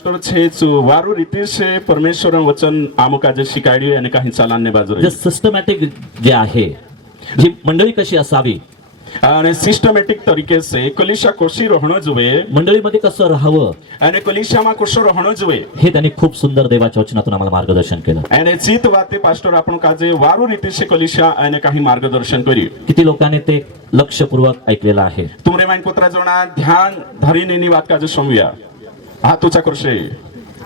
Pastor छे वारू रीति से परमेश्वर वचन आमुका जे शिकायडी आणि काही चालांनी बाजूला जे सिस्टमॅटिक जे आहे जी मंडळी कशी असावी आणि सिस्टमॅटिक तरीके से कलिशा कशी रहणं जुवे मंडळीमध्ये कसं राहावं आणि कलिशामा कसं रहणं जुवे हे त्यांनी खूप सुंदर देवाच्या वचनातून आम्हाला मार्गदर्शन केलं. आणि चित वाते पास्टर आपण काजे वारू रीति से कलिशा आणि काही मार्गदर्शन करी किती लोकांनी ते लक्षपूर्वक ऐकलेलं आहे. तुमरे माइन पुत्रा जोना ध्यान धरीने वात काजे समया हातूचा करशे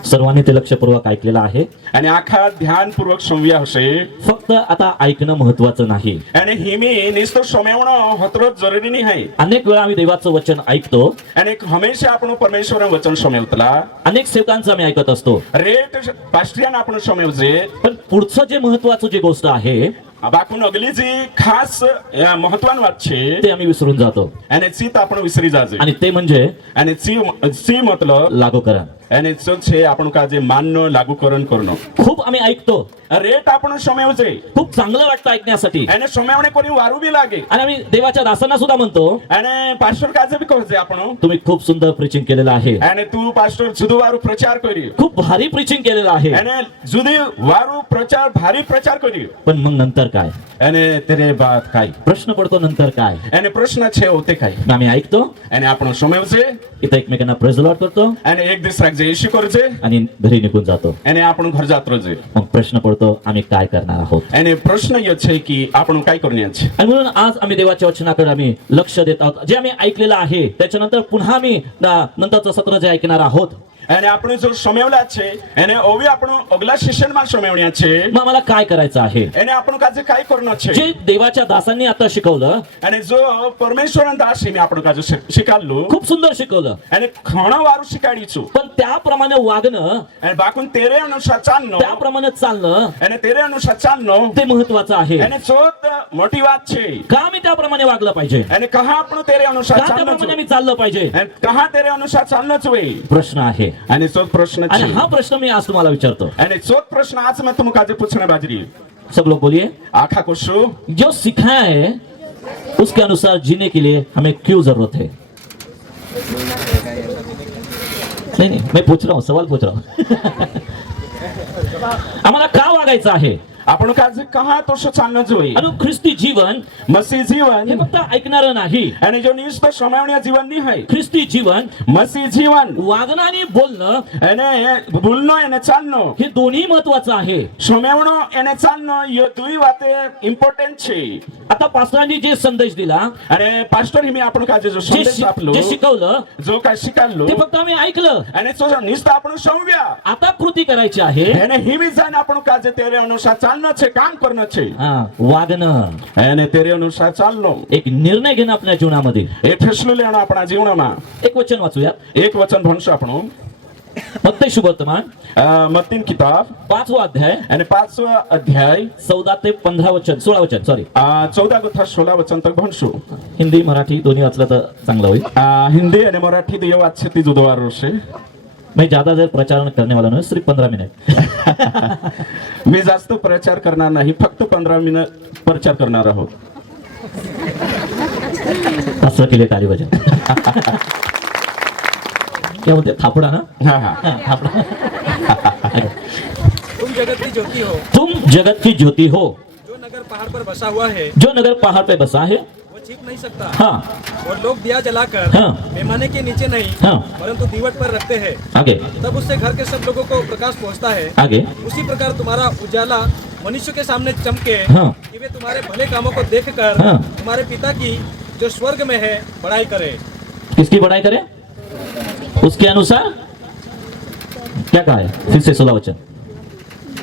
सर्वांनी ते लक्षपूर्वक ऐकलेलं आहे. आणि आखा ध्यानपूर्वक समया हसे फक्त आता ऐकणं महत्वाचं नाही. आणि हिमी निस्तो समयवणं हत्रच जरुरी नाही आहे. अनेक वेळा आम्ही देवाचं वचन ऐकतो आणि हमेशा आपण परमेश्वर वचन समयवतला अनेक सेवकांचं आम्ही ऐकत असतो रेट पास्ट्रियान आपण समयवजे पण पुढचं जे महत्वाचं जी गोष्ट आहे बाकून अगली जी खास महत्वान वात छे ते आम्ही विसरून जातो आणि चित आपण विसरी जाजे आणि ते म्हणजे आणि ची मतलब लागूकरण. आणि छे आपण का जे मानणं लागूकरण करणं. खूप आम्ही ऐकतो रेट आपण समयवजे खूप चांगलं वाटतं ऐकण्यासाठी आणि समयवणे कोणी वारू बी लागे आणि आम्ही देवाच्या दासांना सुद्धा म्हणतो आणि पास्टर काजे बी कहजे आपण तुम्ही खूप सुंदर प्रीचिंग केलेलं आहे आणि तू पास्टर जुदू वारू प्रचार करी खूप भारी प्रीचिंग केलेलं आहे आणि जुदी वारू प्रचार भारी प्रचार करी पण मग नंतर काय आणि तेरे बात काय प्रश्न पडतो नंतर काय आणि प्रश्न छे होते काय आम्ही ऐकतो आणि आपण समयवजे इथं एकमेकांना प्रेझ लॉर्ड करतो आणि एक दुसऱ्याक जे येशू करजे आणि घरी निघून जातो. आणि आपण घर जात रोजे मग प्रश्न पडतो आम्ही काय करणार आहोत आणि प्रश्न येत छे की आपण काय करण्याचे. आणि म्हणून आज आम्ही देवाच्या वचनाकडे आम्ही लक्ष देत आहोत. जे आम्ही ऐकलेलं आहे त्याच्यानंतर पुन्हा आम्ही नंतरचं सत्र जे ऐकणार आहोत आणि आपण जो समयवला छे आणि ओवी आपण अगला सेशन मा समयवण्या छे मग आम्हाला काय करायचं आहे आणि आपण काजे काय करणं छे जे देवाच्या दासांनी आता शिकवलं आणि जो परमेश्वरन दास मी आपण काजे शिकालो खूप सुंदर शिकवलं आणि खण वारू शिकाडीचो पण त्याप्रमाणे वागणं आणि बाकून तेरे अनुसार चालणं त्याप्रमाणे चालणं आणि तेरे अनुसार चालणं ते महत्वाचं आहे. आणि चोत मोठी वात छे का आम्ही त्याप्रमाणे वागलं पाहिजे आणि कहा आपण तेरे अनुसार का त्याप्रमाणे चालणं आम्ही चाललं पाहिजे आणि कहा तेरे अनुसार चालणंच वे प्रश्न आहे. आणि चोत प्रश्न आणि छे हा प्रश्न मी आज तुम्हाला विचारतो आणि चोत प्रश्न आज मैं तुम काजे पूछने बाजरी सब लोग बोलिए आखा कोशो जो सिखाया है उसके अनुसार जीने के लिए हमें क्यों जरूरत है. नहीं मैं पूछ रहा हूँ सवाल पूछ रहा हूँ आम्हाला का वागायचं आहे आपण काजे कहा तोश चालणं जोई आणि ख्रिस्ती जीवन मसी हे जीवन फक्त ऐकणारं नाही. आणि जो निष्ठ समयवण्या जीवन नाही आहे ख्रिस्ती जीवन मसी जीवन वागणं आणि बोलणं आणि बोलणं आणि चालणं हे दोन्ही महत्वाचं आहे. समयवणं आणि चालणं यो दुई वाते इम्पॉर्टंट छे. आता पास्टरांनी जे संदेश दिला आणि पास्टर मी आपण काजे जो जे संदेश आपलो जे शिकवलं जो काय शिकालो ते फक्त आम्ही ऐकलं. आणि तो निष्ठ आपण समव्या आता कृती करायची आहे. आणि ही बी जाण आपण काजे तेरे अनुसार चालणं छे काम करणं छे वागणं आणि तेरे अनुसार चालणं एक निर्णय घेणं आपल्या जीवनामध्ये हे ठसलो लेणं आपणा जीवनामा. एक वचन वाचूया. एक वचन म्हणशो आपण मत्ती शुभवर्तमान मत्तीन किताब 5वा अध्याय आणि 5वा अध्याय 14 ते 15 वचन 16 वचन सॉरी 14 गुथा 16 वचन तक म्हणशो. हिंदी मराठी दोन्ही वाचलं तर चांगलं होईल. हिंदी आणि मराठी दियो वाचते ती जुदवार रोशे. मैं ज्यादा देर प्रचार करने वाला नहीं सिर्फ 15 मिनट मी जास्त प्रचार करणार नाही फक्त 15 मिनिट प्रचार करणार आहोत. असं केले ताली वचन क्या बोलते थापड़ा ना हा हा थापड़ा. तुम जगत की ज्योति हो तुम जगत की ज्योति हो जो नगर पहाड़ पर बसा हुआ है जो नगर पहाड़ पे बसा है वो छिप नहीं सकता. हाँ और लोग दिया जलाकर हाँ. पैमाने के नीचे नहीं हाँ. परंतु दीवट पर रखते हैं आगे तब उससे घर के सब लोगों को प्रकाश पहुंचता है. आगे उसी प्रकार तुम्हारा उजाला मनुष्य के सामने चमके हाँ. कि वे तुम्हारे भले कामों को देखकर हाँ. तुम्हारे पिता की जो स्वर्ग में है बड़ाई करे. किसकी बड़ाई करें उसके अनुसार क्या कहा है फिर से 16 वचन.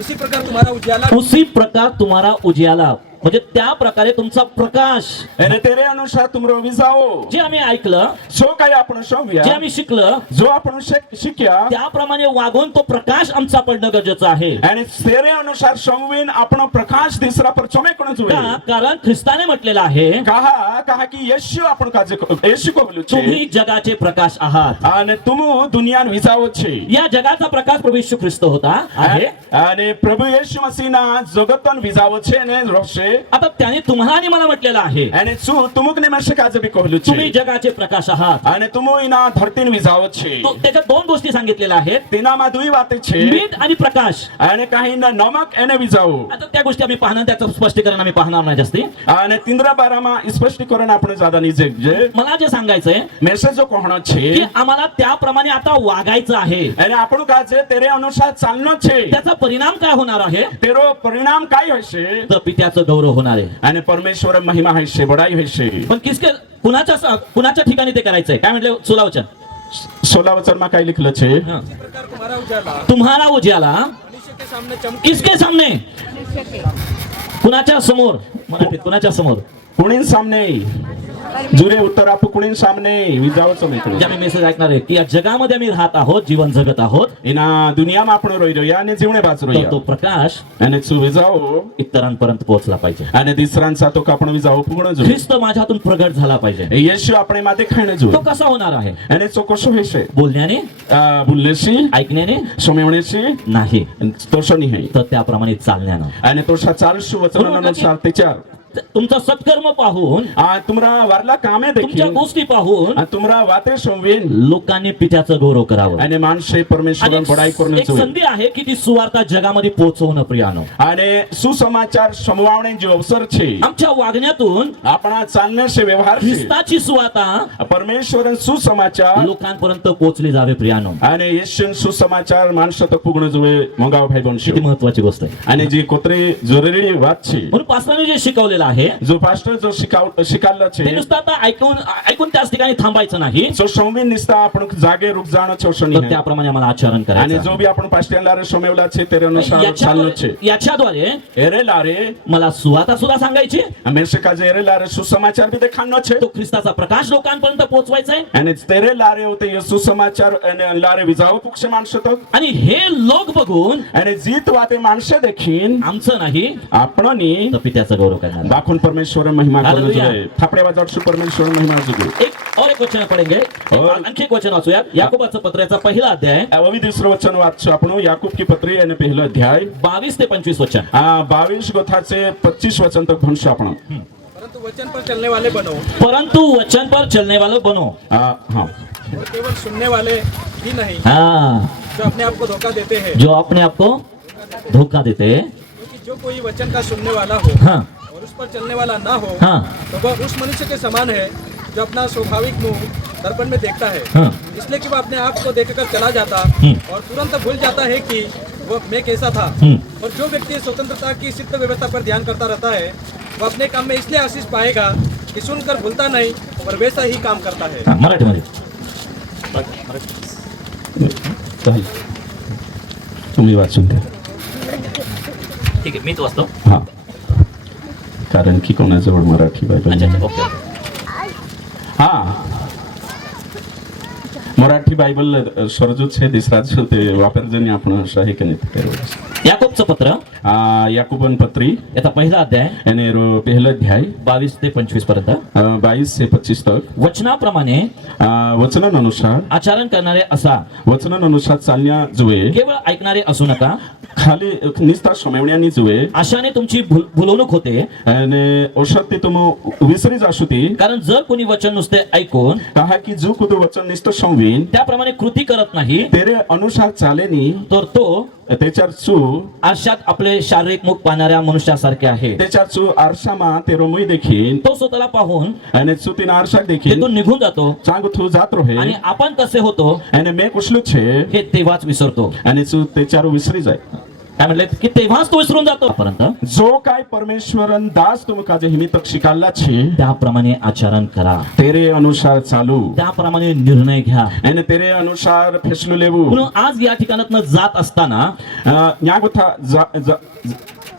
उसी प्रकार तुम्हारा उजाला उसी प्रकार तुम्हारा उजियाला म्हणजे त्या प्रकारे तुमचा प्रकाश आणि तेरे अनुसार तुमरो विजाओ जे आम्ही ऐकलं जो काही आपण समव्या जे आम्ही शिकलं जो आपण शिक्या त्याप्रमाणे वागून तो प्रकाश आमचा पडणं गरजेचं आहे. आणि तेरे अनुसार समवीन आपण प्रकाश दिसरा पर चमे कोणच का? कारण ख्रिस्ताने म्हटलेलं आहे कहा कहा की येशू आपण काजे येशू को बोलू तुम्ही जगाचे प्रकाश आहात. आणि तुम दुनियान विजाओ छे. या जगाचा प्रकाश प्रभू येशू ख्रिस्त होता आहे आणि प्रभू येशू मसीना जगतन विजाओ छे ने रोशे आता त्याने तुम्हाला आणि मला म्हटलेलं आहे અને શું તુમુકને મને કાજે બી કહલું तुम्ही છે जगाचे प्रकाश आहात અને તુમુ ઇના ધરતીને વિજાવો છે त्याच्यात दोन गोष्टी सांगितलेल्या आहेत તેનામાં दुई વાતે છે मीठ आणि प्रकाश અને काही ના નમક એને વિજાવો आता त्या गोष्टी आम्ही पाहणार त्याचं स्पष्टीकरण आम्ही पाहणार नाही जास्ती અને तिंद्रा बाराમાં સ્પષ્ટીકરણ આપણે ज्यादा निजे जे मला जे सांगायचंय મેસેજો કોહણો की છે आम्हाला त्याप्रमाणे आता वागायचं आहे અને આપણું કાજે તેરે અનુસાર ચાલનો છે त्याचा परिणाम काय होणार आहे તેરો પરિણામ काय હશે तर पित्याचं गौरव होणार आहे અને પરમેશ્વર महिमा હશે બડાઈ હશે पण कुणाच्या ठिकाणी ते करायचंय काय म्हटलं सुलावचन 16 वचનમાં काय लिखलं છે इसी प्रकार तुम्हारा उजाला तुम्हाला उज्याला मनुष्य के सामने चमके किसके सामने कुणाच्या समोर मराठीत कुणाच्या समोर कुणीन सामने जुरे उत्तर आप कुणीन सामने विजावचं जे मित्र आम्ही मेसेज ऐकणार आहे की या जगामध्ये आम्ही राहत आहोत जीवन जगत आहोत એના દુનિયામાં આપણો રોઈ રહ્યો અને જીવણે બાજુ तर રહ્યો तो प्रकाश અને શું વિજાવો इतरांपर्यंत पोहोचला पाहिजे અને तिसरांचा तो आपण विजाવો पूर्ण जो ख्रिस्त माझ्यातून प्रगट झाला पाहिजे येशू આપણે માટે ખાઈને જો तो कसा होणार आहे અને તો કશો હશે बोलण्याने बुल्लेशी ऐकण्याने सोमेवणेशी नाही तोषो नाही तर त्याप्रमाणे चालण्यानं आणि तोषा चालशु वचनानुसार त्याच्या तुमचा सत्कर्म पाहून तुमरा वारला कामे तुमच्या देखील गोष्टी पाहून तुमरा वाते सोमवीन लोकांनी पित्याचं गौरव करावं आणि माणसे परमेश्वर आणि बडाई करून एक संधी आहे की ती सुवार्ता जगामध्ये पोहोचवणं प्रियानो आणि सुसमाचार समवावणे जो अवसर छे आमच्या वागण्यातून आपणा चालण्याचे व्यवहार छे ख्रिस्ताची सुवार्ता परमेश्वर सुसमाचार लोकांपर्यंत पोहोचली जावे प्रियानो आणि येशून सुसमाचार माणसं तर पुगणं जुवे मंगाव भाई बनशो किती महत्वाची गोष्ट आहे आणि जी कोत्रे जरुरी वात छे म्हणून पास्टरने जे शिकवलेलं आहे जो पास्टर जो शिकायला ते छे नुसतं आता ऐकून त्याच ठिकाणी थांबायचं नाही जो संविन निस्ता आपण जागे रुक जाणं छोशनी तर त्याप्रमाणे आम्हाला आचरण आणि करायचं जो बी आपण पास्टरला सोमेवला छे तेरे अनुसार चाललो छे याच्याद्वारे एरे लारे मला सुवार्ता सुद्धा सांगायची अमेरिका जे एरे लारे सुसमाचार बी देखाणं छे तो ख्रिस्ताचा प्रकाश लोकांपर्यंत पोहोचवायचा आहे आणि तेरे लारे होते ये सुसमाचार आणि लारे विजाव पुक्ष माणसं तो आणि हे लोक बघून आणि जीत वाते माणसं देखीन आमचं नाही आपणनी तर पित्याचा गौरव करणार बाखून परमेश्वर महिमा करून हालेलुया. जुळे थापड्या वाजवत परमेश्वर महिमा जुळे और एक वचन पडेंगे और- आणखी एक वचन वाचूयात याकोबाचं पत्राचा पहिला अध्याय अवी दुसरं वचन वाचू आपण याकूब की पत्री आणि पहिलं अध्याय 22 ते 25 वचन 22 गोथाचे 25 वचन तक म्हणशो आपण परंतु वचन पर चलने वाले बनो परंतु वचन पर चलने वालों बनो हाँ और केवल सुनने वाले ही नहीं हाँ जो अपने आप को धोखा देते हैं जो अपने आप को धोखा देते हैं क्योंकि जो कोई वचन का सुनने वाला हो हाँ और उस पर चलने वाला ना हो हाँ तो वह उस मनुष्य के समान है जो अपना स्वाभाविक मुंह दर्पण में देखता है हाँ इसलिए कि वह अपने आप को देखकर चला जाता और तुरंत भूल जाता है कि वह मैं कैसा था और जो व्यक्ति स्वतंत्रता की सिद्ध व्यवस्था पर ध्यान करता रहता है वह अपने काम में इसलिए आशीष पाएगा कि सुनकर भूलता नहीं और वैसा ही काम करता है हाँ, मराठीमध्ये चालेल. तुम्ही वाचून द्या ठीक आहे मीच वाचतो हा कारण की कोणाजवळ मराठी बायबल अच्छा नाही. अच्छा ओके हा मराठी बायबल सरजूत છે दिसराज ते वापरजनी आपण आहे की नाही याकोबचं पत्र याकूबन पत्री याचा पहिला अध्याय आणि पहिलं अध्याय 22 ते 25 पर्यंत 22 से 25 तक वचनाप्रमाणे वचनानुसार आचरण करणारे असा वचनानुसार चालण्या जुवे केवळ ऐकणारे असू नका खाली निस्ता सोमेवण्यानी जुवे अशाने तुमची भुलवणूक होते आणि औषध ते तुम विसरी जाशू ती कारण जर कोणी वचन नुसते ऐकून कहा की जो कुदू वचन निस्त संवीन त्याप्रमाणे कृती करत नाही तेरे अनुसार चालेनी तर तो त्याच्यावर चू आरशात आपले शारीरिक मुख पाहणाऱ्या मनुष्यासारखे आहे त्याच्यावर चू आरशामा ते रोमई देखील तो स्वतःला पाहून आणि चू तीन आरशाक देखील तिथून निघून जातो चांग तू जात रोहे आणि आपण कसे होतो आणि मे कुशलू छे हे तेव्हाच विसरतो आणि चू त्याच्यावर विसरी जाय काय म्हटले की तेव्हाच तो विसरून जातो परंतु जो काय परमेश्वरन दास तुमका जे हिमितक शिकायला छे त्याप्रमाणे आचरण करा तेरे अनुसार चालू त्याप्रमाणे निर्णय घ्या आणि तेरे अनुसार फेसलू लेवू म्हणून आज या ठिकाणातनं जात असताना न्यागोथा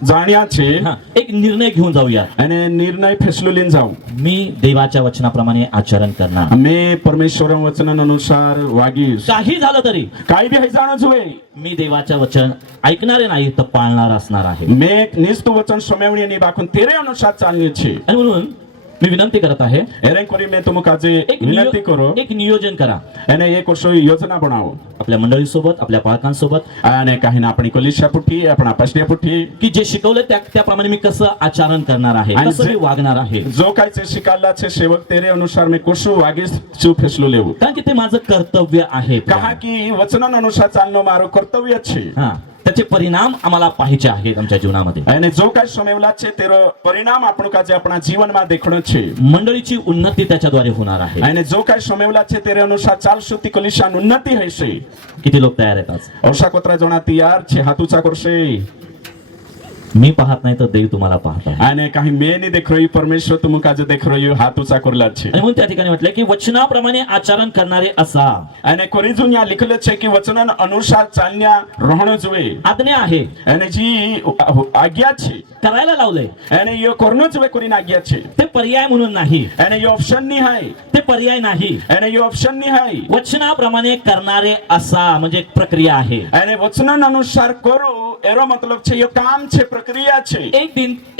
जाण्याचे हा, एक निर्णय घेऊन जाऊया आणि निर्णय फेसलूलीन जाऊ मी देवाच्या वचनाप्रमाणे आचरण करणार मे परमेश्वर वचनानुसार वागीस काही झालं तरी काही बी जाण जुवे मी देवाच्या वचन ऐकणारे नाही तर पाळणार असणार आहे मे निस्तु वचन सोमेवणी आणि बाकून तेरे अनुसार चालणे छे आणि म्हणून मी विनंती करत आहे एरें कोरी मैं तुमका जे एक विनंती करो एक नियोजन करा એને એક વર્ષો યોજના બનાવો आपल्या मंडळीसोबत आपल्या पालकांसोबत અને કહીને આપણી કોલિશા પુઠી આપણા પશ્चिम पुठी की जे शिकवलं त्याप्रमाणे मी कसं आचरण करणार आहे आणि कसं मी वागणार आहे जो काही છે શીખાલા છે સેવક તેરે અનુસાર મેં કુશું વાગીશ શું ફેસલો લેવું कारण की ते माझं कर्तव्य आहे કહા કે વચન અનુસાર ચાલનો મારો કર્તવ્ય છે हा त्याचे परिणाम आम्हाला पाहिजे आहेत आमच्या जीवनामध्ये અને જો કાંઈ સમયવલા છે તેરો પરિણામ આપણું કાજે આપણા જીવનમાં દેખણો છે मंडळीची उन्नती त्याच्याद्वारे होणार आहे અને જો કાંઈ સમયવલા છે તેરે અનુસાર ચાલશું ती કલિશાન ઉન્નતિ હશે किती लोक तयार आहेत आज औषा कोत्रा जणा तयार છે हाथ ऊंचा करશે मी पाहत नाही तर देव तुम्हाला पाहत आहे અને काही મેં નહીં દેખ રહ્યું પરમેશ્વર તું કાજે દેખ રહ્યું हाथ ऊंचा करला છે आणि म्हणून त्या ठिकाणी म्हटलं की वचनाप्रमाणे आचरण करणारे असा અને કોરીજું યા लिखलं છે કે વચન અનુસાર ચાલન્યા રહણો જોઈએ आज्ञा आहे અને जी આજ્ઞા છે करायला लावलंय અને યો કોરનો જોઈએ કોરીને આજ્ઞા છે ते पर्याय म्हणून नाही અને યો ઓપ્શન નહીં હાય ते पर्याय नाही અને યો ઓપ્શન નહીં હાय वचनाप्रमाणे करणारे असा म्हणजे एक प्रक्रिया आहे અને વચન અનુસાર કરો એનો મતલબ છે યો કામ છે પ્રક્રિયા છે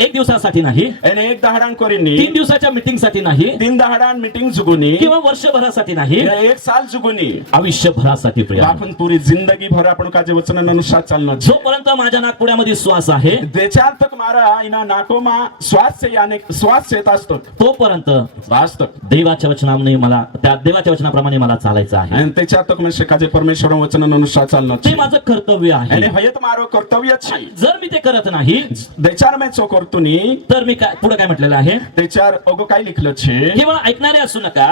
एक दिवसासाठी नाही અને એક દહાડાન કોરીની 3 दिवसाच्या मीटिंग साठी नाही 3 दहाडान मीटिंग जुगुनी किंवा वर्षभरासाठी नाही एक साल जुगुनी आयुष्यभरासाठी प्रिय आपण पुरी जिंदगी भर आपण काजे वचन अनुसार चालणं છે जोपर्यंत माझ्या नागपुड्यामध्ये श्वास आहे देचार तक मारा इना नाकोमा श्वास છે याने श्वास येत असतो तोपर्यंत वास्तव देवाच्या वचनाप्रमाणे मला त्या देवाच्या वचनाप्रमाणे मला चालायचं आहे आणि त्याच्यात तक म्हणजे काजे परमेश्वर वचन अनुसार चालणं ते છે माझं कर्तव्य आणि आहे हयत मारो कर्तव्य છે जर मी ते करत नाही देचार में चो करतुनी तर मी काय पुढे काय म्हटलेलं आहे देचार ओगो काय लिखलं છે केवळ ऐकणारे असू नका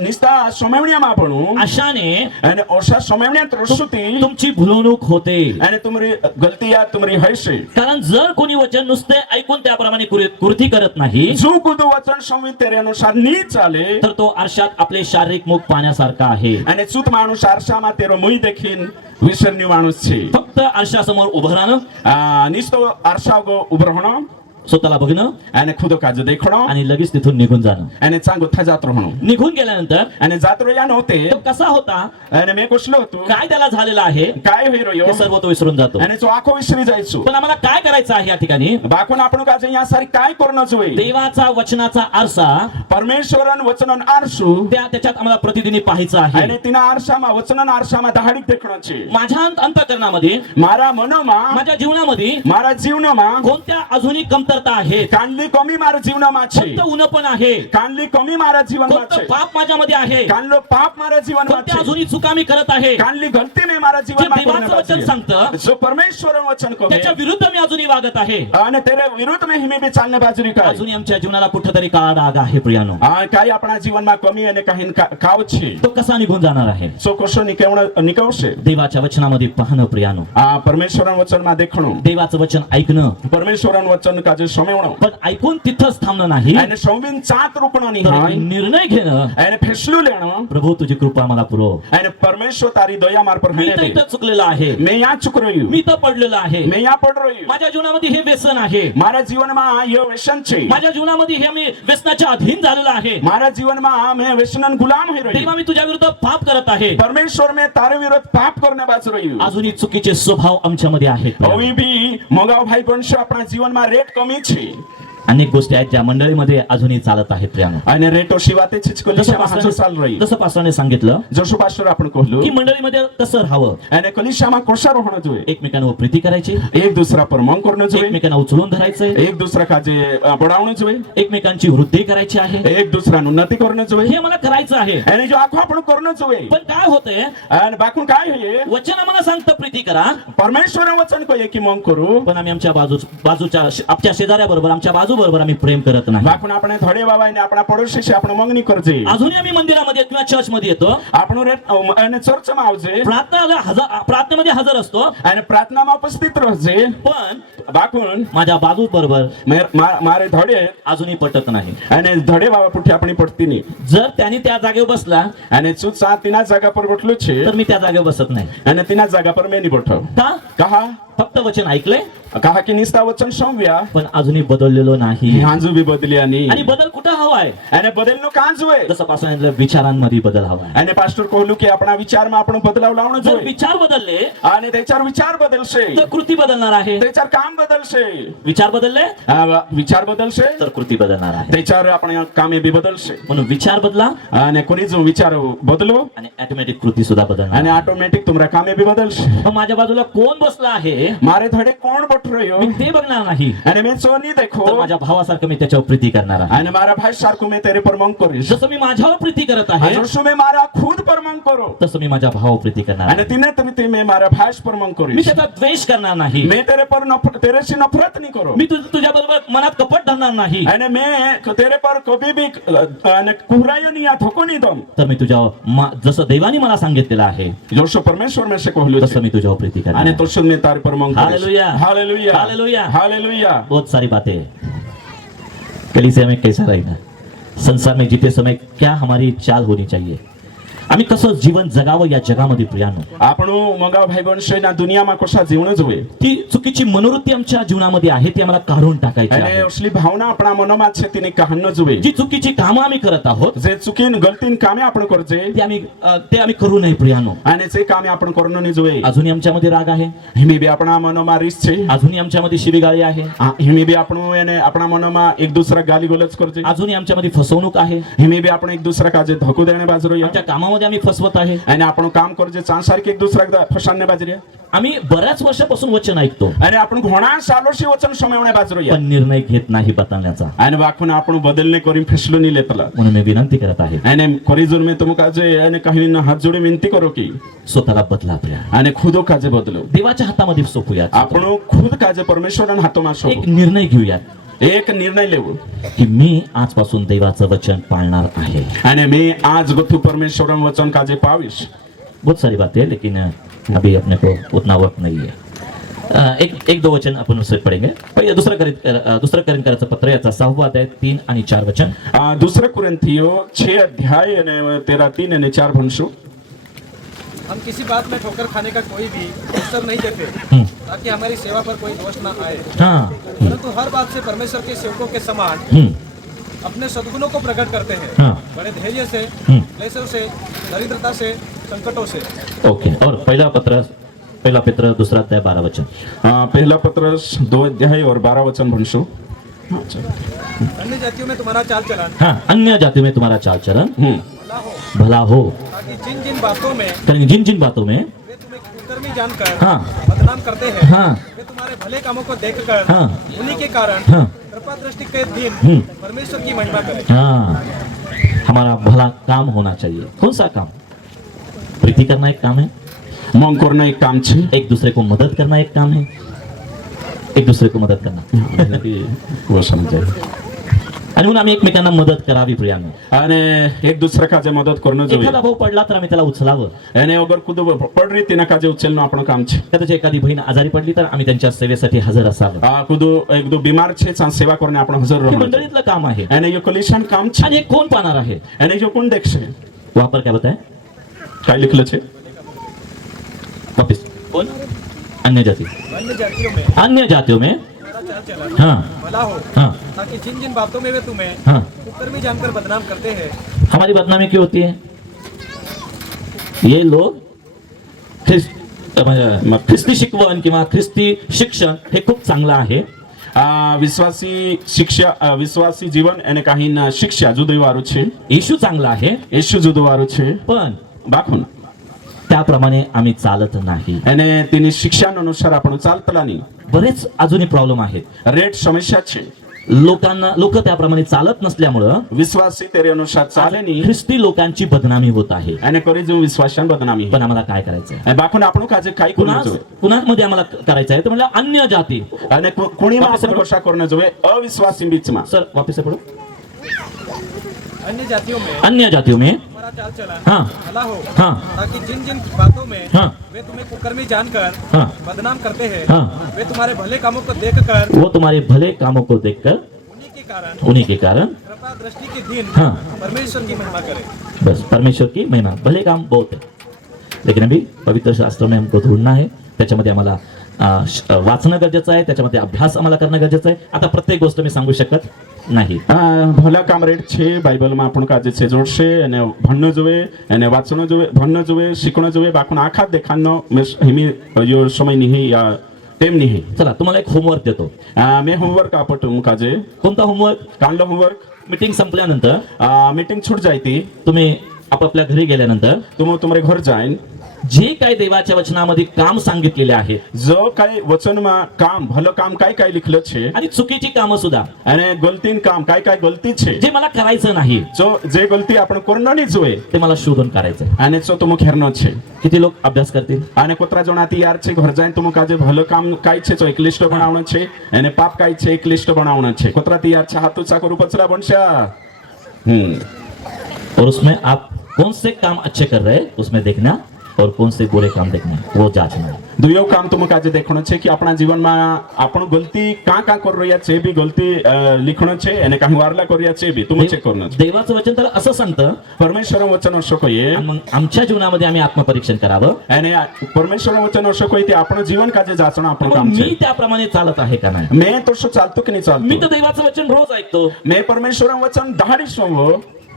निस्ता सोमेवण्यामा आपण अशाने आणि ओशा सोमेवण्यात रसुती तुमची भुलवणूक होते आणि तुमरी गलती या तुमरी हयसे कारण जर कोणी वचन नुसते ऐकून त्याप्रमाणे कृती करत नाही जो कुदो वचन संवित तेरे अनुसार नी चाले तर तो आरशात आपले शारीरिक मुख पाहण्यासारखा आहे आणि चूत माणूस आरशामा तेरो मुई देखीन विसरणी माणूस છે फक्त आरशासमोर उभं राहणं निस्तो आरशा गो उभं राहणं स्वतःला बघणं आणि खुद काज देखणं आणि लगेच तिथून निघून जाणं आणि चांगो था जात राहणं निघून गेल्यानंतर आणि जात रोया नव्हते तो कसा होता आणि मी कुशलो होतो काय त्याला झालेलं आहे काय होई रोयो ते सर्व तो विसरून जातो आणि तो आखो विसरी जायचो पण आम्हाला काय करायचं आहे या ठिकाणी बाकून आपण काज यासारी काय करणं जोई देवाचा वचनाचा आरसा परमेश्वरन वचनन आरसू त्याच्यात आम्हाला प्रतिदिनी पाहायचं आहे आणि तिना आरशामा वचनन आरशामा दहाडीक देखणं છે माझ्या अंतःकरणामध्ये मारा मनोमा माझ्या जीवनामध्ये मारा जीवनमा कोणत्या अजूनही कमतरता आहेत कांडली कमी मारा जीवनमा છે कोणतं ऊन पण आहे कांडली कमी मारा जीवनमा कोणतं છે पाप माझ्यामध्ये आहे कांडलो पाप मारा जीवनमा कोणत्या છે अजूनही चुका मी करत आहे कांडली गलती मी मारा जे जीवनमा देवाचं वचन सांगतं जो परमेश्वर वचन કહે त्याच्या विरुद्ध मी अजूनही वागत आहे आणि तेरे विरुद्ध में हिमे बी चालने बाजरी काय अजूनही आमच्या जीवनाला कुठेतरी काळा डाग आहे प्रियानो काही आपणा जीवनमा कमी आणि काही काव છે तो कसा निघून जाणार आहे सो कसो निकवશે देवाच्या वचनामध्ये पाहणं प्रियानो परमेश्वर वचनमा देखणं देवाचं वचन ऐकणं परमेश्वर वचन काजे समवणं पण ऐकून तिथंच थांबणं नाही आणि संविन चात रोकणं तर नाही एक निर्णय घेणं आणि फेसलू लेणं प्रभू तुझी कृपा मला पुरव आणि परमेश्वर तारी दया मार पर मी तर इथं चुकलेला आहे मैं या चुक रही हूं मी तर पडलेलो आहे मैं या पड रही हूं माझ्या जीवनामध्ये हे व्यसन आहे मारा जीवनमा हे व्यसन છે माझ्या जीवनामध्ये हे मी व्यसनाच्या अधीन झालेलो आहे मारा जीवनमा मैं व्यसनन गुलाम होई रही तेव्हा मी तुझ्या विरुद्ध पाप करत आहे परमेश्वर में तारे विरोध पाप करने बाजू रही हूं अजूनही चुकीचे स्वभाव आमच्यामध्ये आहेत अवी भी मगाव भाई वंश आपणा जीवनमा रेट कमी છે अनेक गोष्टी आहेत ज्या मंडळीमध्ये अजूनही चालत आहेत प्रियानो आणि रेटो शिवाते चिचकोली हाचो चाल रही जसं पास्टरने सांगितलं जसो पास्टर आपण कहलो की मंडळीमध्ये कसं राहावं आणि कलिशामा कोशा रोहणं જોઈએ एकमेकांवर प्रीती करायची एक दुसरा पर मंग करणं જોઈએ एकमेकांना उचलून धरायचंय एक दुसरा काजे बढावणं જોઈએ एकमेकांची वृद्धी करायची आहे एक दुसरा उन्नती करणं જોઈએ हे मला करायचं आहे आणि जो आखो आपण करणं જોઈએ पण काय होतंय आणि बाकून काय होय वचन आम्हाला सांगतं प्रीती करा परमेश्वर वचन कहे की मंग करू पण आम्ही आमच्या बाजूच्या आपल्या शेजाऱ्याबरोबर आमच्या बाजू बरोबर आम्ही प्रेम करत नाही बाकून आपण थोडे बाबा आणि आपला पडोशीशी आपण मंगणी करजे अजूनही आम्ही मंदिरामध्ये किंवा चर्च मध्ये येतो आपण आणि चर्च मा आवजे प्रार्थनेमध्ये हजर असतो आणि प्रार्थना मा उपस्थित रहजे पण बाकून माझ्या बाजू बरोबर मारे धडे अजूनही पटत नाही आणि धडे बाबा पुठे आपण पडती नाही जर त्याने त्या जागेवर बसला आणि चूचा तिना जागा पर बटलो છે तर मी त्या जागेवर बसत नाही आणि तिना जागा पर मैं नहीं बैठो का कहा फक्त वचन ऐकलंय कहा की निस्ता वचन संव्या पण अजूनही बदललेलो नाही ह्यांजू बी बदली आणि आणि बदल कुठं हवाय અને બદલનો કાં જોવે जसं पासून सांगितलं विचारांमध्ये बदल हवाय અને પાસ્ટર કહ્યું કે આપણા વિચારમાં આપણો બદલાવ લાવણો जर જોઈએ विचार बदलले અને તેચાર विचार बदलશે तर कृती बदलणार आहे તેચાર કામ बदलશે विचार बदलले विचार बदलશે तर कृती बदलणार आहे તેચાર આપણે કામે બી બદલશે म्हणून विचार बदला અને कोणी जो विचार बदलो आणि ऑटोमॅटिक कृती सुद्धा बदलणार અને ऑटोमॅटिक तुमरा कामे बी बदलશે मग माझ्या बाजूला कोण बसला आहे मारे धडे कोण बठ રહ્યો मी ते बघणार नाही અને મેં સોની देखो तर माझ्या भावासारखं मी त्याच्यावर प्रीती करणार आहे અને મારા ભાઈ સારખું મેં तेरे पर मंग करीश जसं मी माझ्यावर प्रीती करत आहे जसं मी मारा खुद पर मंग करो तसं मी माझ्या भावावर प्रीती करणार आहे. અને तिने તમે તે મેં મારા ભાઈ પર મંગ मी करीश त्याचा द्वेष करणार नाही मैं तेरे पर तेरेशी नफरत नहीं करो मी तुझ्या बरोबर मनात कपट धरणार नाही અને मैं तेरे पर कभी भी અને कुहरायो नहीं या धोको नहीं दम तर मी तुझ्या जसं देवाने मला सांगितलेलं आहे जोशो परमेश्वर में से कहल्यो तसं मी तुझ्यावर प्रीती करणार અને आहे. तो सुन मैं तारे पर मंग करीश हालेलुया हालेलुया हालेलुया हालेलुया बहुत सारी बातें हैं कलीसिया में कैसा रहना संसार में जीते समय क्या हमारी चाल होनी चाहिए आम्ही कसं जीवन जगावं या जगामध्ये प्रियानो આપણો મંગાવ ભાઈ બહેન છે ના દુનિયામાં કશા જીવણ જોવે ती चुकीची मनोवृत्ती आमच्या जीवनामध्ये आहे ती आम्हाला काढून टाकायची અને आहे असली भावना આપણા મનોમાં છે તેને કહાન ન જોવે जी चुकीची कामं आम्ही करत आहोत જે ચૂકીને ગલતીને કામે आपण કરજે ते आम्ही करू नये प्रियानो અને જે કામે आपण करणं नाही જોવે अजूनही आमच्यामध्ये राग आहे हिमे बी આપણા મનોમાં રીસ છે अजूनही आमच्यामध्ये शिवीगाळी आहे हिमे बी આપણું એને આપણા મનોમાં એક દુસરા ગાલી ગલોચ કરજે अजूनही आमच्यामध्ये फसवणूक आहे हिमे बी आपण एक दुसरा काजे धक्को देणे बाजू रह्या आमच्या कामामध्ये आम्ही फसवत आहे आणि आपण काम करजे चांसारखे एक दुसरा फसाडणे बाजू रह्या आम्ही बऱ्याच वर्षापासून वचन ऐकतो आणि आपण घोणा सालोशी वचन समयवणे बाजू रह्या पण निर्णय घेत नाही बदलण्याचा आणि वाकून आपण बदलणे करून फेसलो नाही लेतला म्हणून मी विनंती करत आहे आणि खरी जर मी तुमका जे आणि काही हात जोडे विनंती करो की स्वतःला बदला प्रिया आणि खुदो काजे बदलो देवाच्या हातामध्ये सोपूया आपण खुद काजे परमेश्वरान हातोमा एक सोपू निर्णय घेऊयात एक निर्णय लेऊ की मी आजपासून देवाचं वचन पाळणार आहे आणि मी आज गोथू परमेश्वरन वचन काजे पाविश बहुत सारी बातें हैं लेकिन अभी अपने को उतना वक्त नहीं है एक दो वचन आपण उससे पढ़ेंगे पहिले दुसरं करिंथीयांचं पत्र याचा 6वा अध्याय 3 आणि 4 वचन दूसरे कुरिन्थियो 6 अध्याय અને 13 3 અને 4 ભણશું हम किसी बात में ठोकर खाने का कोई भी अवसर नहीं देते ताकि हमारी सेवा पर कोई दोष ना आए हाँ परंतु हर बात से परमेश्वर के सेवकों के समान अपने सद्गुणों को प्रकट करते हैं हाँ बड़े धैर्य से क्लेशों से दरिद्रता से संकटों से ओके और पहला पत्र दूसरा अध्याय 12 वचन પહેલા પત્રસ 2 અધ્યાય और 12 વચન ભણશું अन्य जातियों में तुम्हारा चाल चलन हाँ अन्य जाति में तुम्हारा चाल चलन भला हो भला हो ताकि जिन जिन बातों में जिन जिन बातों में वे तुम्हें कुकर्मी जानकर हाँ बदनाम करते हैं हाँ वे तुम्हारे भले कामों को देखकर हाँ उन्हीं के कारण हाँ कृपा दृष्टि के दिन परमेश्वर की महिमा करें हाँ हमारा भला काम होना चाहिए कौन सा काम प्रीति करना एक काम है મંગ કરના એક કામ છે एक दूसरे को मदद करना एक काम है एक दूसरे को मदद करना વચન છે आणि म्हणून आम्ही एकमेकांना मदत करावी प्रियानो અને એક દુસરા કાજે મદદ કरणं જોઈએ एखादा भाऊ पडला तर आम्ही त्याला उचलावं એને અગર ખુદ પડ રીતિના કાજે ઉચલणं આપણું काम છે त्याची एखादी बहीण आजारी पडली तर आम्ही त्यांच्या सेवेसाठी हजर असावं ખુદ એક દો બીમાર છે ચાં સેવા કરીને આપણે હાજર हे રહેવું मंडळीतलं काम आहे એને यो કલિશાન काम છે आणि हे कोण पाहणार आहे એને જો કોણ દેખશે वहां पर क्या बताए काय लिखलं છે वापिस कौन अन्य जाति अन्य जातियों में अन्य जातियों में तुम्हारा चाल चलन हाँ भला हो हाँ ताकि जिन जिन बातों में वे तुम्हें हाँ कुकर्मी जानकर बदनाम करते हैं हमारी बदनामी क्यों होती है ये लोग ख्रिस्ती शिकवण किंवा ख्रिस्ती शिक्षण हे खूप चांगलं आहे વિશ્વાસી શિક્ષા વિશ્વાસી જીવન એને काही શિક્ષા જુદું વાળું છે येशू चांगला आहे येशू જુદું વાળું છે पण બાખું त्याप्रमाणे आम्ही चालत नाही એને તેની શિક્ષાનુસાર आपण चालतला नाही बरेच अजूनही प्रॉब्लेम आहेत रेट समस्या છે लोक त्याप्रमाणे चालत नसल्यामुळं विश्वासी तेरे अनुसार चाले नाही ख्रिस्ती लोकांची बदनामी होत आहे आणि करी जो विश्वासान बदनामी पण आम्हाला काय करायचंय बाखून आपण काजे काय करू कुणामध्ये आम्हाला करायचं आहे तर म्हणजे अन्य जाती आणि कोणी आपण कशा करणं जोवे अविश्वासी बीचमा सर वापिस पढ़ो अन्य जातियों में तुम्हारा चाल चलन हाँ भला हो हाँ ताकि जिन जिन बातों में हाँ वे तुम्हें कुकर्मी जानकर हाँ बदनाम करते हैं हाँ वे तुम्हारे भले कामों को देखकर वो तुम्हारे भले कामों को देखकर उन्हीं के कारण कृपा दृष्टि के दिन हाँ परमेश्वर की महिमा करे बस परमेश्वर की महिमा भले काम बहुत है लेकिन अभी पवित्र शास्त्र में हमको ढूंढना है त्याच्यामध्ये आम्हाला वाचणं गरजेचं आहे, त्याच्यामध्ये अभ्यास आम्हाला करणं गरजेचं आहे. आता प्रत्येक गोष्ट मी सांगू शकत नाही. ભલા કામ રેટ છે બાઇબલમાં આપણું કાજે છે જોડશે અને ભણનો જોવે અને વાંચનો જોવે ભણનો જોવે શીખણો જોવે બાકુન આખા દેખાનો હિમી યો સમય નહીં या टेम नहीं चला तुम्हाला एक होमवर्क देतो. मैं होमवर्क आपट काजे कोणता होमवर्क? कांडलो होमवर्क मीटिंग संपल्यानंतर मीटिंग छूट जायती तुम्ही आपापल्या घरी गेल्यानंतर तुम तुम्हारे घर जाईन जे काही देवाच्या वचनामध्ये काम सांगितलेले आहे जो काय वचनमा काम भलं काम काय काय लिखलं छे आणि चुकीची कामं सुद्धा અને ગલતીન કામ काय काय गलती છે जे मला करायचं नाही जो जे गलती आपण करणं नाही जोए ते मला शोधून करायचं. અને जो तुम खेरनो છે किती लोक अभ्यास करतील? અને કોતરા જણાતી યાર છે ઘર જાઈને तुम काजे भलं काम काय છે जो એક લિસ્ટ બનાવણं છે અને પાપ काय છે એક લિસ્ટ બનાવणं છે કોતરાતી યાર છે હાથું ચાકર उपचरा बनशा और उसमें आप कौन से काम अच्छे कर रहे हैं उसमें देखना और कौन से बुरे काम देखना वो जांचना. दुयो काम तुम काजे देखणं છે કે આપણા જીવનમાં આપણું ગલતી કાં કાં કરી રહ્યા છે બી ગલતી लिखणं છે અને કાંઈ વારલા કર્યા છે બી तुम चेक करणं છે. देवाचं वचन तर असं सांगतं परमेश्वर वचन असं कये आणि मग आमच्या जीवनामध्ये आम्ही आत्मपरीक्षण करावं. અને પરમેશ્વર વચન असं कये ते આપણું जीवन काजे जाचणं આપણું मग काम मी છે. त्याप्रमाणे चालत आहे का नाही? मैं तो चालतो की नाही मी चालतो तर देवाचं वचन रोज ऐकतो. मैं परमेश्वर वचन 10 सोमो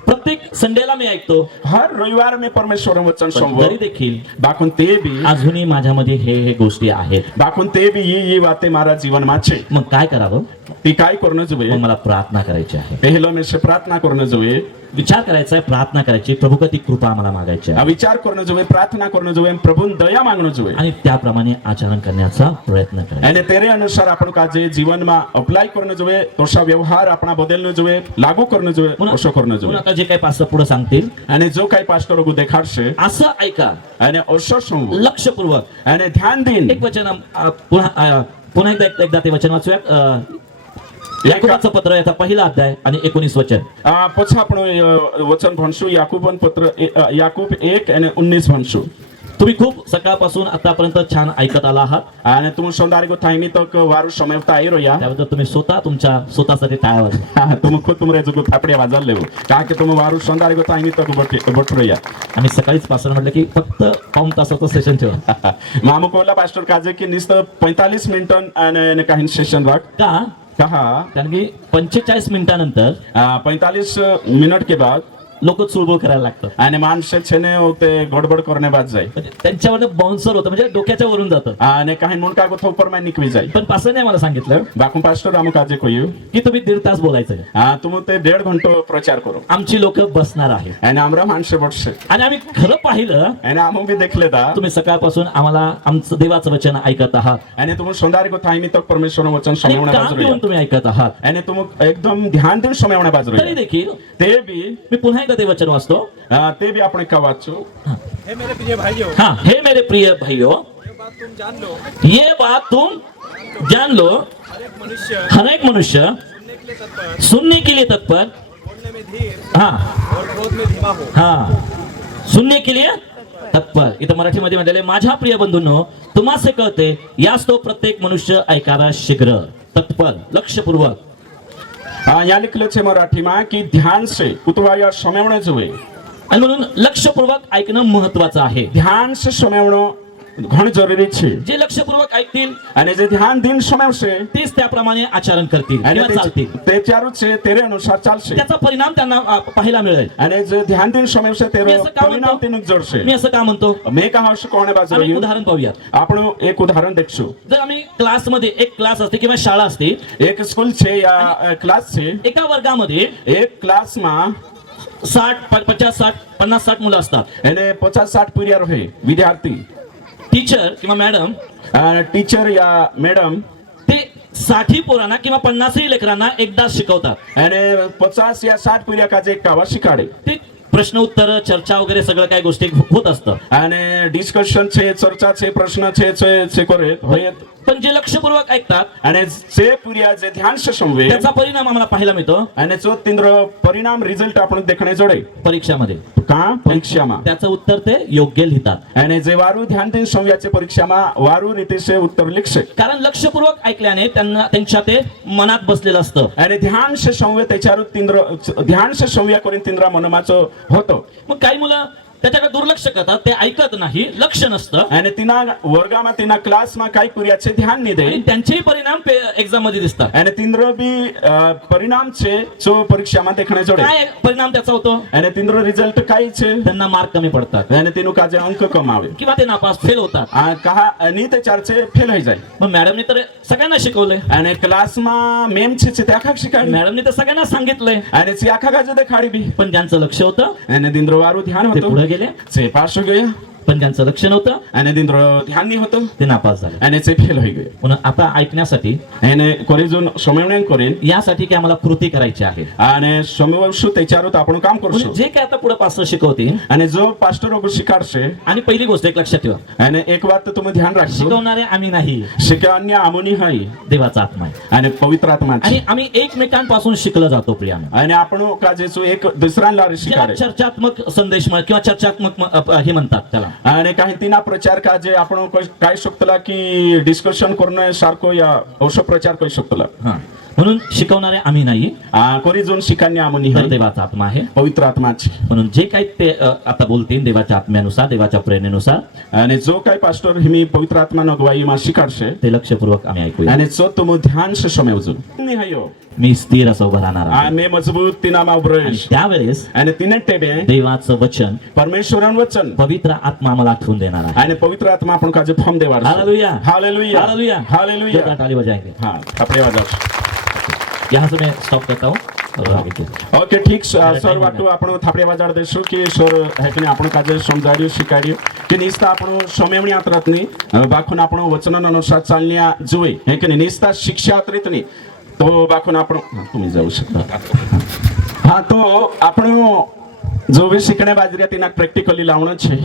प्रत्येक संडेला मी ऐकतो. हर रविवार में परमेश्वर वचन पण सोमो तरी देखील बाकून ते बी अजूनही माझ्यामध्ये हे गोष्टी आहेत. बाकून ते बी ये वाते मारा जीवनमा છે मग काय करावं? ती काय करणं जोए मग मला प्रार्थना करायची आहे, पहिलं में से प्रार्थना करणं जोए विचार करायचा आहे, प्रार्थना करायची, प्रभुकती कृपा आम्हाला मागायची आहे विचार करणं जोए प्रार्थना करणं जोए प्रभु दया मागणं जोए आणि त्याप्रमाणे आचरण करण्याचा प्रयत्न करायचा. અને तेरे अनुसार आपण काजे जीवनमा अप्लाय करणं जोए तोसा व्यवहार आपणा बदलणं जोए लागू करणं जोए असं करणं म्हणून जोए आता जे काही पास्टर पुढे सांगतील आणि जो काही पास्टर लोक देखाडશે असं ऐका आणि असं समजू लक्षपूर्वक. आणि ध्यान देईन एक वचन पुन्हा एकदा ते वचन वाचूया. याकोबाचं पत्र याचा पहिला अध्याय आणि 19 वचन. પછી આપણે વચન ભણશું યાકૂબન પત્ર યાકૂબ 1 અને 19 ભણશું. तुम्ही खूप सकाळपासून आतापर्यंत छान ऐकत आला आहात અને તું સંદારીગો થાઈમી તક વારું સમયતા આવી રહ્યા त्याबद्दल तुम्ही तुमच्या स्वतःसाठी टाळ्या वाजवा. तुम खुद तुमरे जगो थापड्या वाजाल लेव का की तुम वारू संदारीगो थाईमी तक बट રહ્યા. आम्ही सकाळीच पास्टर म्हटलं की फक्त पाऊण तासाचं सेशन ठेवा. मामू कोला पास्टर काजे की निस्त 45 मिनिटं आणि काही सेशन राख का? कहा कारण की 45 मिनिटानंतर 45 मिनिट के बाद लोक चुळबुळ करायला लागतात आणि माणसं छेने होते गडबड करणे बाद जाय म्हणजे त्यांच्यावर बाउन्सर होतं म्हणजे डोक्याच्या वरून जातं. आणि काही म्हणून काय गोथो पर निकवी जाय. पण पास्टरने मला सांगितलं बाकू पास्टर आमू काजे कोयू की तुम्ही 1.5 तास बोलायचं. तुम ते 1.5 घंटो प्रचार करू. आमची लोक बसणार आहे आणि आमरा माणसं बससे आणि आम्ही खरं पाहिलं आणि आमू बी देखले दा तुम्ही सकाळपासून आम्हाला आमचं देवाचं वचन ऐकत आहात आणि तुम संदारी को थाईमी तक परमेश्वर वचन आणि समयवण्या काम बाजू देऊन तुम्ही ऐकत आहात. आणि तुम एकदम ध्यान देऊन समयवण्या बाजू तरी देखील ते बी मी पुन्हा एकदा ते वचन वाचतो. ते बी आपण का वाचू. हे मेरे प्रिय भाइयों, हाँ, हे मेरे प्रिय भाइयों, ये बात तुम जान लो, ये बात तुम जान लो, हर एक मनुष्य सुनने के लिए तत्पर, सुनने के लिए तत्पर, बोलने में धीर हाँ और क्रोध में धीमा हो. हाँ, सुनने के लिए तत्पर. इथं मराठीमध्ये म्हटलेले माझ्या प्रिय बंधूंनो तुम्हासे कळते यास तो प्रत्येक मनुष्य ऐकायला शीघ्र तत्पर लक्षपूर्वक. या लिखलं છે मराठीમાં की ध्यान से उतवाया समयवणं जोए. आणि म्हणून लक्षपूर्वक ऐकणं महत्वाचं आहे. ध्यान से समयवणं घण जरुरी છે. जे लक्षपूर्वक ऐकतील અને જે ધ્યાન દીન સમયવશે तेच त्याप्रमाणे आचरण करतील અને किंवा चालतील. તે ચારું છે તેરે અનુસાર ચાલશે. त्याचा परिणाम त्यांना पाहायला मिळेल. અને જે ધ્યાન દીન સમયવશે તેરો मी असं का પરિણામ म्हणतो? તેનું જડશે. मी असं का म्हणतो? મેં કહા છું કોણે બાજુ आम्ही एक રહ્યું उदाहरण पाहूया. આપણુं એક ઉદાહરણ देखશું. जर आम्ही क्लासमध्ये एक क्लास असते किंवा शाळा असते, એક સ્કૂલ છે या ક્લાસ છે. एका वर्गामध्ये એક ક્લાસમાં 60 50 60 50 60 मुलं असतात. એને 50-60 પૂર્યા રહે વિદ્યાર્થી. टीचर किंवा मॅडम टीचर या मॅडम ते 60 पोरांना किंवा 50 लेकरांना एकदा शिकवतात. અને 50 या 60 પૂર્યા કાજે એક કાવા શીખાડે. ते प्रश्न उत्तर चर्चा वगैरे सगळं काही गोष्टी होत असतं. અને डिस्कशन છે चर्चा છે प्रश्न છે કરે होय. पण जे लक्षपूर्वक ऐकतात અને જે પૂર્યા જે ध्यान से समवे त्याचा परिणाम आम्हाला पाहायला मिळतो અને જો तिंद्र परिणाम रिझल्ट आपण देखणे जोडे परीक्षामध्ये. का परीक्षाમાં त्याचं उत्तर ते योग्य लिहितात. અને જે વારું ध्यान देऊन समव्याचे परीक्षाમાં वारू रीतीसे उत्तर लिखશે. कारण लक्षपूर्वक ऐकल्याने त्यांना त्यांच्या ते मनात बसलेलं असतं. અને ध्यान से समवे त्याच्यावर तिंद्र ध्यान से समव्या करून तिंद्रा मनमाचं होतं. मग काही मुलं त्याच्याकडे दुर्लक्ष करतात, ते ऐकत नाही, लक्ष नसतं અને તેના વર્ગમાં તેના ક્લાસમાં કાંઈ કર્યા છે ધ્યાન નહીં દે आणि त्यांचेही परिणाम एक्झाम मध्ये दिसतात. અને तिंद्र बी परिणाम છે જો પરીક્ષામાં દેખાણે જોડે काय परिणाम त्याचा होतो? અને तिंद्र रिझल्ट काय છે त्यांना मार्क कमी पडतात અને તેનું કાજે અંક કમાવે किंवा ते नापास फेल होतात. આ કहा અને તે ચારचे फेल होई જાય मग मॅडमने तर सगळ्यांना शिकवलंय, અને ક્લાસમાં મેમ છે તે આખા શીખાડી मॅडमने तर सगळ्यांना सांगितलंय, અને તે આખા કાજે દેખાડી બી पण ज्यांचं लक्ष होतं અને तिंद्र વારું ध्यान ते હતું पुढे गेले, તે પાછો ગયા पण ज्यांचं लक्ष नव्हतं અને तिंद्र ध्यान નહીં હતું ते नापास झाले. અને તે फेल होई ગયો म्हणून आता ऐकण्यासाठी એને કોરીજून सोमवण्या करेन यासाठी की आम्हाला कृती करायची आहे. અને સોમવશું त्याच्यावर आपण काम म्हणजे करશું जे काय आता पुढे पास्टर शिकवतील, અને જો પાસ્ટર લોકો શીખાડશે आणि पहिली गोष्ट एक लक्षात ठेवा, અને એક વાત तुम्ही ध्यान राखજો शिकवणारे आम्ही नाही, शिकवण्य आमोनी हाय देवाचा आत्मा आहे. અને पवित्र आत्मा आणि છે आम्ही एकमेकांपासून शिकलं जातो प्रियाने. અને આપણો કાજે जो एक दुसऱ्यांना ज्याला शिकाडे चर्चात्मक संदेश किंवा चर्चात्मक हे म्हणतात त्याला. आणि काही तिना प्रचार काजे आपण काय शकतला की डिस्कशन करणं सारखं या औषध प्रचार करू शकतला हा, म्हणून शिकवणारे आम्ही नाही, कोणी जोन शिकान्य आमोनी तर हाय देवाचा आत्मा आहे. पवित्र आत्मा છે म्हणून जे काही ते आता बोलतील देवाच्या आत्म्यानुसार, देवाच्या प्रेरणेनुसार, અને જો કાંઈ પાસ્ટર हिमी पवित्र आत्माનો अगुवाईમાં शिकाडશે ते लक्षपूर्वक आम्ही ऐकूया. અને જો તમે ध्यान से समजજો नाही हायो मी स्थिर असं उभं राहणार आहे. અને मजबूत तिनामा आणि उभरेश त्यावेळेस અને तिने टेबे देवाचं वचन, परमेश्वरान वचन पवित्र आत्मा आम्हाला आठवून देणार आहे. आणि पवित्र आत्मा आपण काजे फॉर्म देवार हालेलुया, हालेलुया हालेलुया, हालेलुया जोरदार ताली बजाएंगे. हाँ આપણે વાજાવ यहाँ से मैं स्टॉप करता हूँ और आगे के. ओके ठीक सर वाटू आपण थापडे वाजाड देशो की सर હેકને आपण काजे समजाड्યું શીખાડ્યું કે નિસ્તા આપણો સમયમણી આતરતની બાખોન આપણો વચનનો અનુસાર ચાલન્યા જોઈ હેકને નિસ્તા શિક્ષા આતરિતની તો બાખોન આપણો तुम्ही जाऊ शकता હા તો આપણો જો બી શીખણે બાજરી તેના પ્રેક્ટિકલી લાવણો છે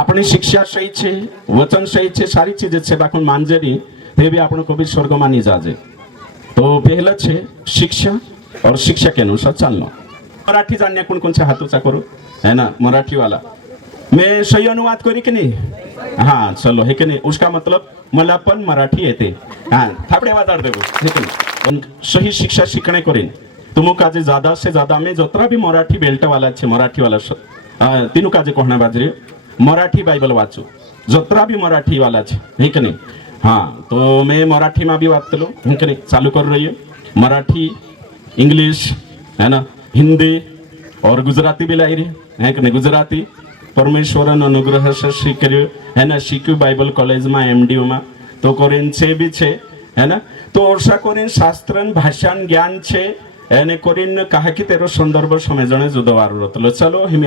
આપણી શિક્ષા સહી છે વચન સહી છે સારી ચીજ છે બાખોન માંજરી તે બી આપણો કોઈ સ્વર્ગમાં નહીં જાજે तो पहला छे शिक्षा और शिक्षा के अनुसार चलना मराठी जानने कौन कौन से हाथों सा करो है ना मराठी वाला मैं सही अनुवाद करी कि नहीं हाँ चलो है कि नहीं उसका मतलब मला पण मराठी येते हाँ थापड़े वाजाड़ देवो है कि नहीं सही शिक्षा सीखने करें तुम काजे ज्यादा से ज्यादा में जोतरा भी मराठी बेल्ट वाला छे मराठी वाला तीनों काजे कहना बाजरे मराठी बाइबल वाचो जोतरा भी मराठी वाला छे है कि नहीं हाँ तो मैं मराठी में भी बात करूँ नहीं चालू कर रही हूँ मराठी इंग्लिश है ना हिंदी और गुजराती भी लाई रही है कि नहीं गुजराती परमेश्वरन अनुग्रह से सीख्યું है ना सीख्યું बाइबल कॉलेज में MDU में तो कोरिन छे भी छे है ना तो ओरसा कोरिन शास्त्रन भाषान ज्ञान छे એને કોરીન કહા કે તેરો સંદર્ભ સમજણે જુદો વારો ચલો હિમે